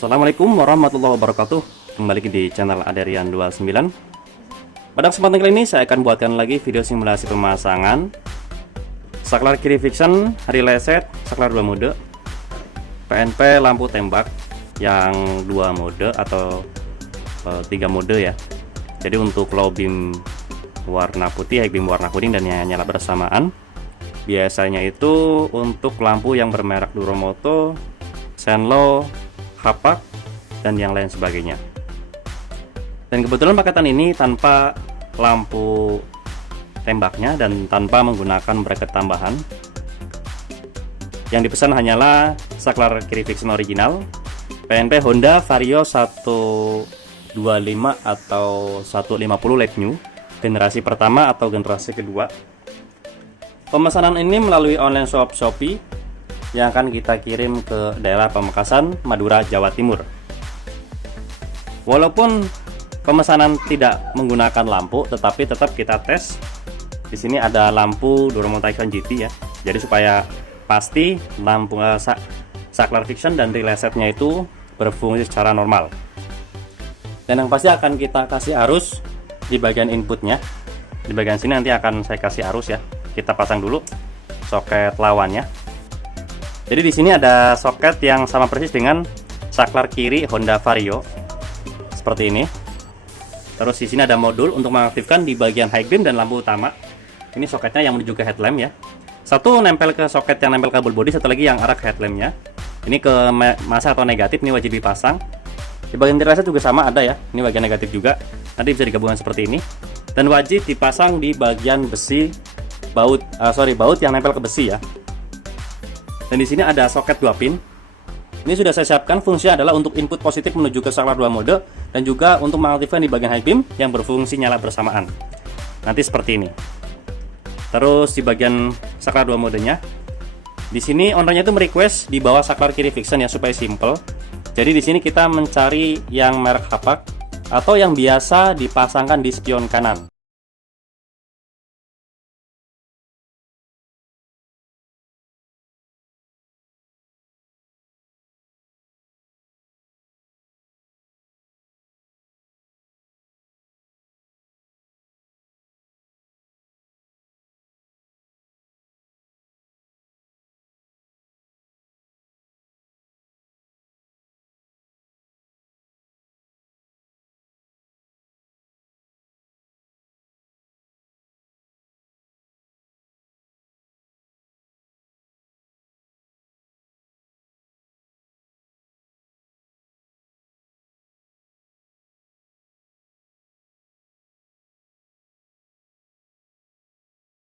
Assalamualaikum warahmatullahi wabarakatuh. Kembali lagi di channel Aderian29. Pada kesempatan kali ini saya akan buatkan lagi video simulasi pemasangan saklar kiri fiction, relay set, saklar 2 mode, PNP lampu tembak yang 2 mode atau 3 mode ya. Jadi untuk low beam warna putih, high beam warna kuning, dan yang nyala bersamaan. Biasanya itu untuk lampu yang bermerek Duromoto, Senlo, Hapak, dan yang lain sebagainya. Dan kebetulan paketan ini tanpa lampu tembaknya dan tanpa menggunakan bracket tambahan. Yang dipesan hanyalah saklar kiri fiction original, PNP Honda Vario 125 atau 150 LED new, generasi pertama atau generasi kedua. Pemesanan ini melalui online shop Shopee yang akan kita kirim ke daerah Pamekasan, Madura, Jawa Timur. Walaupun pemesanan tidak menggunakan lampu, tetapi tetap kita tes. Di sini ada lampu Duromoto Icon GT ya. Jadi supaya pasti lampu saklar fiction dan relay setnya itu berfungsi secara normal. Dan yang pasti akan kita kasih arus di bagian inputnya. Di bagian sini nanti akan saya kasih arus ya. Kita pasang dulu soket lawannya. Jadi di sini ada soket yang sama persis dengan saklar kiri Honda Vario seperti ini. Terus di sini ada modul untuk mengaktifkan di bagian high beam dan lampu utama. Ini soketnya yang menuju ke headlamp ya. Satu nempel ke soket yang nempel kabel bodi, satu lagi yang arah ke headlampnya. Ini ke masa atau negatif, ini wajib dipasang. Di bagian relay juga sama ada ya. Ini bagian negatif juga. Nanti bisa digabungkan seperti ini. Dan wajib dipasang di bagian besi baut yang nempel ke besi ya. Dan di sini ada soket 2 pin. Ini sudah saya siapkan, fungsinya adalah untuk input positif menuju ke saklar 2 mode dan juga untuk mengaktifkan di bagian high beam yang berfungsi nyala bersamaan. Nanti seperti ini. Terus di bagian saklar 2 modenya, di sini ownernya itu merequest di bawah saklar kiri fiction ya supaya simple. Jadi di sini kita mencari yang merek Hapak atau yang biasa dipasangkan di spion kanan.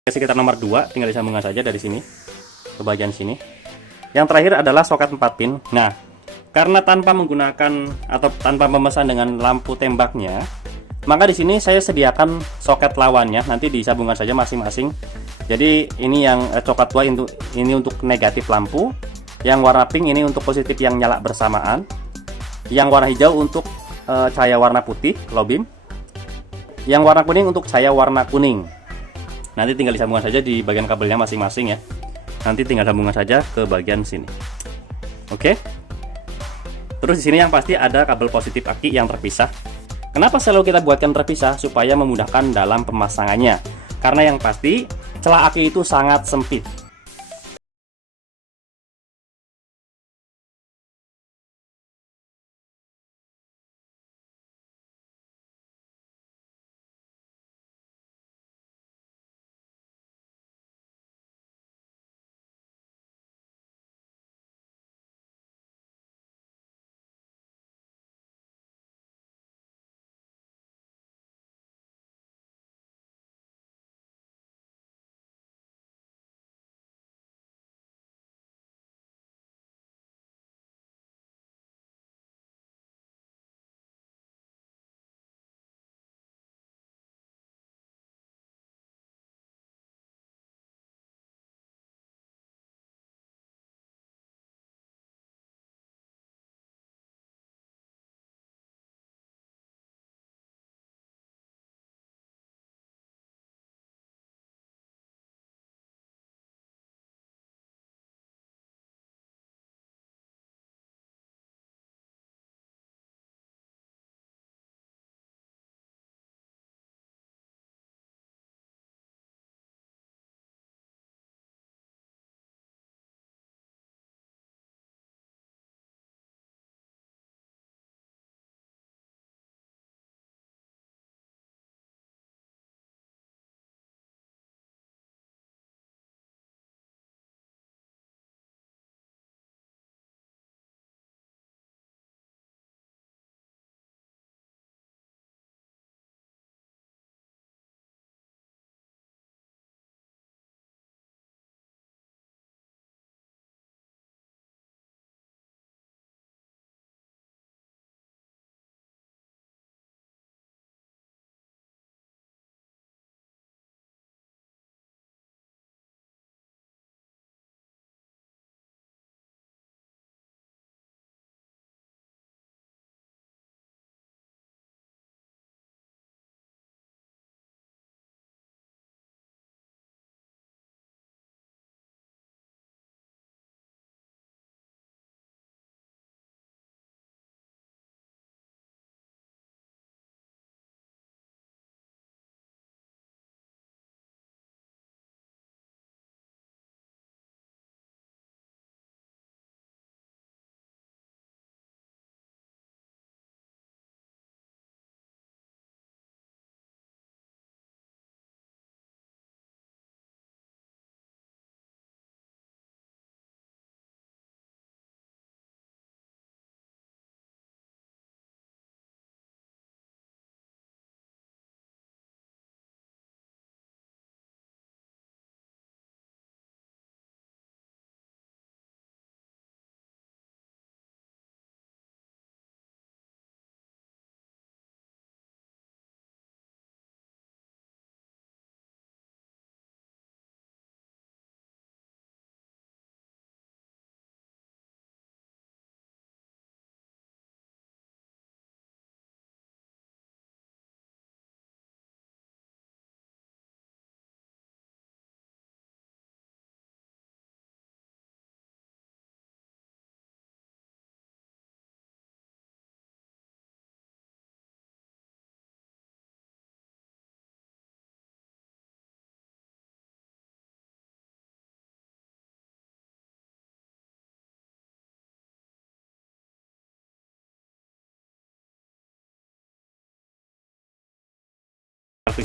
Sekitar nomor 2 tinggal disambungkan saja dari sini ke bagian sini. Yang terakhir adalah soket 4 pin. Nah, karena tanpa menggunakan atau tanpa memesan dengan lampu tembaknya, maka di sini saya sediakan soket lawannya, nanti disambungkan saja masing-masing. Jadi ini yang coklat tua ini untuk negatif lampu, yang warna pink ini untuk positif yang nyala bersamaan, yang warna hijau untuk cahaya warna putih low beam, yang warna kuning untuk cahaya warna kuning. Nanti tinggal disambungkan saja di bagian kabelnya masing-masing ya. Nanti tinggal sambungkan saja ke bagian sini. Oke. Terus di sini yang pasti ada kabel positif aki yang terpisah. Kenapa selalu kita buatkan terpisah? Supaya memudahkan dalam pemasangannya. Karena yang pasti celah aki itu sangat sempit.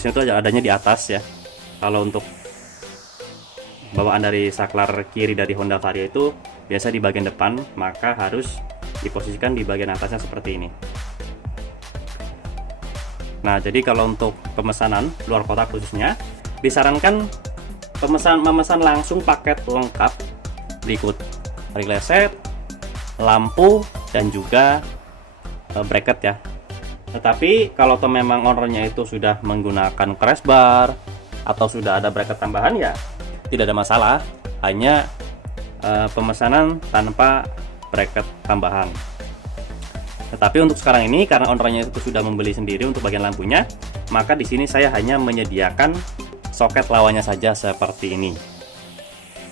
khususnya itu adanya di atas ya. Kalau untuk bawaan dari saklar kiri dari Honda Vario itu biasa di bagian depan, maka harus diposisikan di bagian atasnya seperti ini. Nah, jadi kalau untuk pemesanan luar kota khususnya, disarankan memesan langsung paket lengkap berikut relay set, lampu, dan juga bracket ya. Tetapi kalau memang ownernya itu sudah menggunakan crash bar atau sudah ada bracket tambahan, ya tidak ada masalah, hanya pemesanan tanpa bracket tambahan. Tetapi untuk sekarang ini karena ownernya itu sudah membeli sendiri untuk bagian lampunya, maka di sini saya hanya menyediakan soket lawannya saja seperti ini.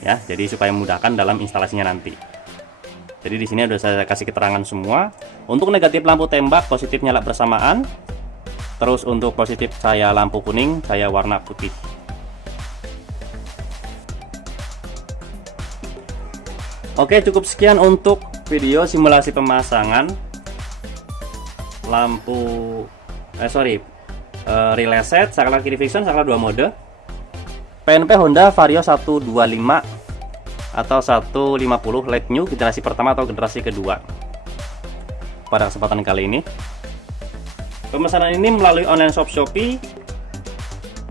Ya, jadi supaya memudahkan dalam instalasinya nanti. Jadi di sini sudah saya kasih keterangan semua. Untuk negatif lampu tembak positif nyala bersamaan. Terus untuk positif saya lampu kuning, saya warna putih. Oke, cukup sekian untuk video simulasi pemasangan lampu relay set, saklar kiri friction, saklar 2 mode PNP Honda Vario 125 atau 150 LED new generasi pertama atau generasi kedua. Pada kesempatan kali ini, pemesanan ini melalui online shop Shopee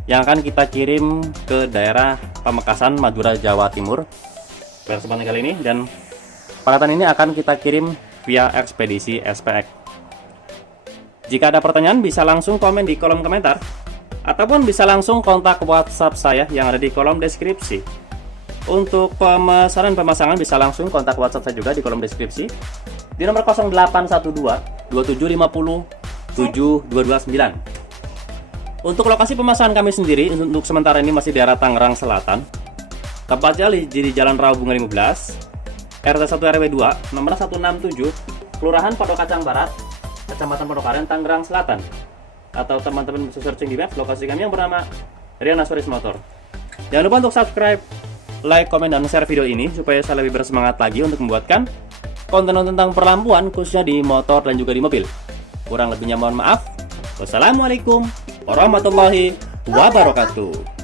yang akan kita kirim ke daerah Pamekasan, Madura, Jawa Timur pada kesempatan kali ini, dan peralatan ini akan kita kirim via ekspedisi SPX. Jika ada pertanyaan bisa langsung komen di kolom komentar ataupun bisa langsung kontak WhatsApp saya yang ada di kolom deskripsi. Untuk pemesanan pemasangan bisa langsung kontak WhatsApp saya juga di kolom deskripsi di nomor 0812 2750 7229. Untuk lokasi pemasangan kami sendiri untuk sementara ini masih di daerah Tangerang Selatan. Tepatnya di Jalan Rawabunga 15, RT 1 RW 2, nomor 167, Kelurahan Pondok Kacang Barat, Kecamatan Pondokaren, Tangerang Selatan. Atau teman-teman bisa searching di web lokasi kami yang bernama Rian Asuris Motor. Jangan lupa untuk subscribe, like, komen, dan share video ini supaya saya lebih bersemangat lagi untuk membuatkan konten tentang perlampuan khususnya di motor dan juga di mobil. Kurang lebihnya mohon maaf. Wassalamualaikum warahmatullahi wabarakatuh.